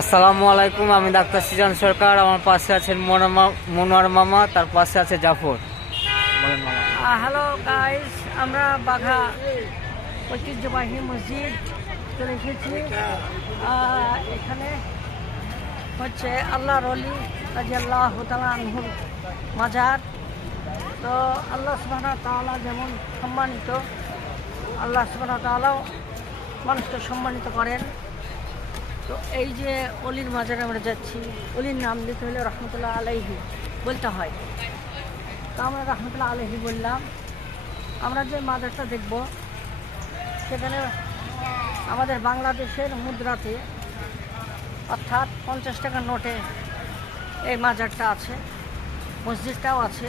আসসালামু আলাইকুম, আমি ডাক্তার সিজান সরকার। আমার পাশে আছেন মনোয়ার মামা, তার পাশে আছে জাফর। বলেন মামা। হ্যালো গাইস, আমরা বাঘা ঐতিহ্যবাহী মসজিদ চলে এসেছি। এখানে হচ্ছে আল্লাহর ওলি রাদিয়াল্লাহু তাআলা আনহুর মাজার। তো আল্লাহ সুবহানাহু ওয়া তাআলা যেমন সম্মানিত, আল্লাহ সুবহানাহু ওয়া তাআলাও মানুষকে সম্মানিত করেন। তো এই যে অলির মাজারে আমরা যাচ্ছি, অলির নাম দিতে হলে রহমতুল্লাহ আলাইহি বলতে হয়। তো আমরা রহমতুল্লাহ আলাইহি বললাম। আমরা যে মাজারটা দেখব সেখানে আমাদের বাংলাদেশের মুদ্রাতে অর্থাৎ 50 টাকার নোটে এই মাজারটা আছে, মসজিদটাও আছে।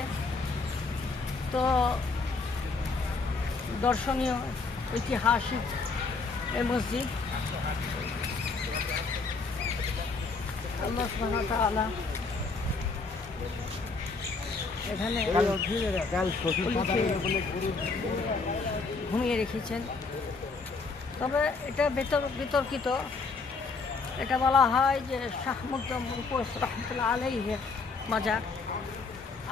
তো দর্শনীয় ঐতিহাসিক এই মসজিদ। আল্লাহ সুবহানাহু ওয়া তাআলা এখানে ঘুমিয়ে রেখেছেন। তবে এটা বিতর্কিত। এটা বলা হয় যে শাহ মুকদ্দম রূপস রহমতুল্লাহ আলাইহির মাজার।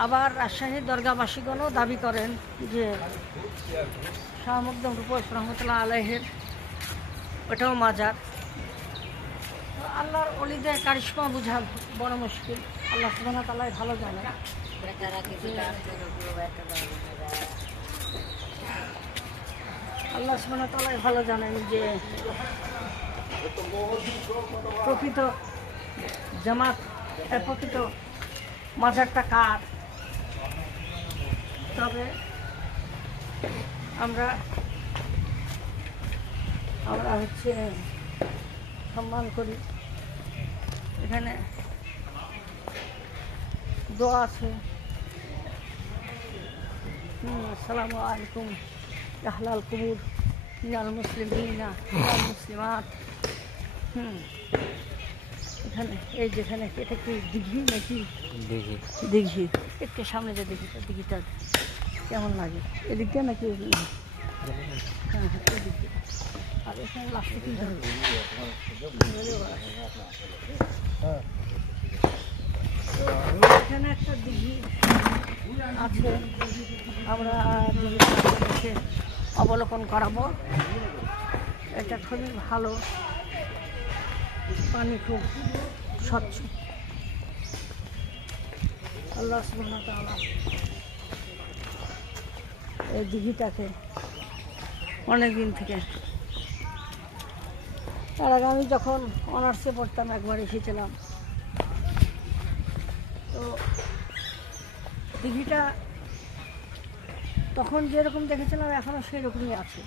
আবার রাজশাহীর দরগাবাসীগণও দাবি করেন যে শাহ মুকদ্দম রূপস রহমতুল্লাহ আলাইহির ওটাও মাজার। আল্লাহর ওলিদের কারিশমা বোঝা বড় মুশকিল। আল্লাহ সুবহানাহু ওয়া তাআলাই ভালো জানে। আল্লাহ সুবহানাহু ওয়া তাআলাই ভালো জানেন যে প্রকৃত জামাত, প্রকৃত মাজারটা কার। তবে আমরা হচ্ছে সম্মান করি। এখানে দোয়া আছে। আসসালামু আলাইকুম আহলাল কুবুর মিনাল মুসলিমিনা মিনাল মুসলিমাত। এখানে এই যেখানে এটা কি দিঘি নাকি? দিঘি। একটু সামনে যে দিঘিটা কেমন লাগে, এদিক দিয়ে নাকি? হ্যাঁ, এদিক দিয়ে। আর এখানে লাস্টে কি এখানে একটা দিঘি আছে, আমরা দিঘিতে অবলোকন করাবো। এটা খুবই ভালো, পানি খুব স্বচ্ছ। আল্লাহ সুবহানাহু ওয়া তাআলা এই দিঘিটাকে অনেক দিন থেকে, তার আগে আমি যখন অনার্সে পড়তাম একবার এসেছিলাম। তো দিঘিটা তখন যেরকম দেখেছিলাম এখনও সেই রকমই আছে।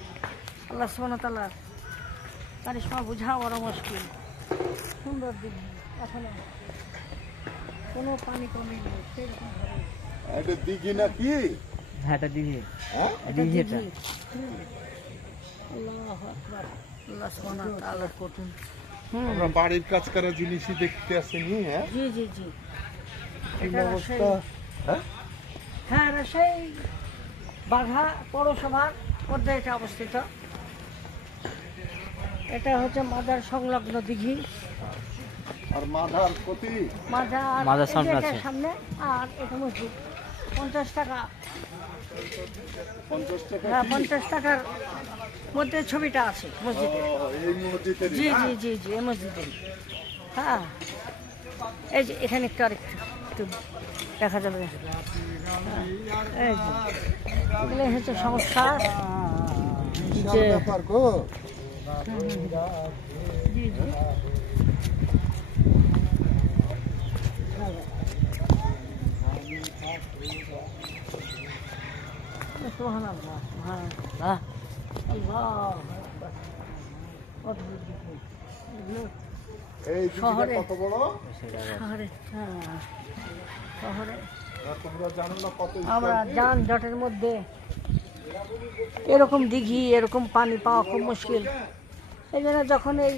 আল্লাহ সুবহানাহু ওয়া তাআলার কারিশমা বোঝা বড় মুশকিল। সুন্দর দিঘি, এখনো কোনো পানি কমে নেই সেরকম। এটা দিঘি নাকি? হ্যাঁ, এটা দিঘি। আল্লাহু আকবার। আল্লাহ সুবহানাহু ওয়া তাআলা কঠিন। আমরা বাড়ির কাজ করা জিনিসই দেখতে আসেনি। হ্যাঁ, জি জি জি। এই অবস্থা। হ্যাঁ, রাজশাহী বাঘা পৌরসভার মধ্যে এটা অবস্থিত। এটা হচ্ছে মাজার সংলগ্ন দিঘি। আর মাধার প্রতি মাজার সামনে আছে। সামনে। আর এটা মসজিদ 50 টাকা। 50 টাকা। হ্যাঁ, 50 টাকার মধ্যে ছবিটা আছে মসজিদে। এই মসজিদের। জি জি জি জি, এই মসজিদে। হ্যাঁ, এই যে এখানে একটু দেখা যাবে। এই যে এগুলো হচ্ছে সমস্যা যে ব্যাপার গো। জি জি। সুবহানাল্লাহ, সুবহানাল্লাহ, আল্লাহু আকবার। অদ্ভুত দিঘি। এগুলো এই দিঘিটা শহরে। কত বড়? শহরে, হ্যাঁ শহরে তোমরা জানো না কত? আমরা যানজটের মধ্যে এরকম দিঘি, এরকম পানি পাওয়া খুব মুশকিল। এই জন্য যখন এই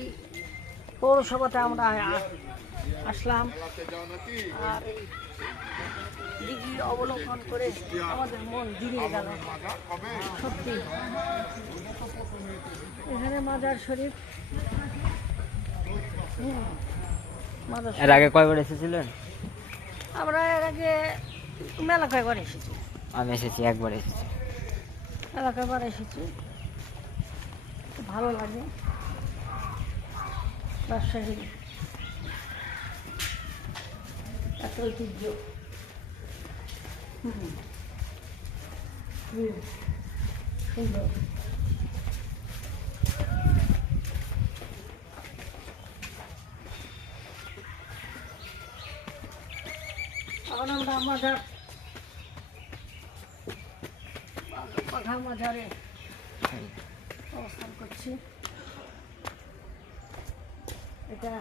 পৌরসভাতে আমরা আসলাম আর দিঘি অবলোকন করে আমাদের মন জুড়িয়ে গেল। সত্যি এখানে মাজার শরীফ মাদ্রাসা। এর আগে কয়বার এসেছিলেন? আমরা এর আগে মেলা কয়েকবার এসেছি, আমি এসেছি, একবার এসেছি। মেলা কয়েকবার এসেছি, খুব ভালো লাগে। রাজশাহী একটা ঐতিহ্য। সুন্দর। এখন আমরা আমাদের বাঘা মাজারে অবস্থান করছি। এটা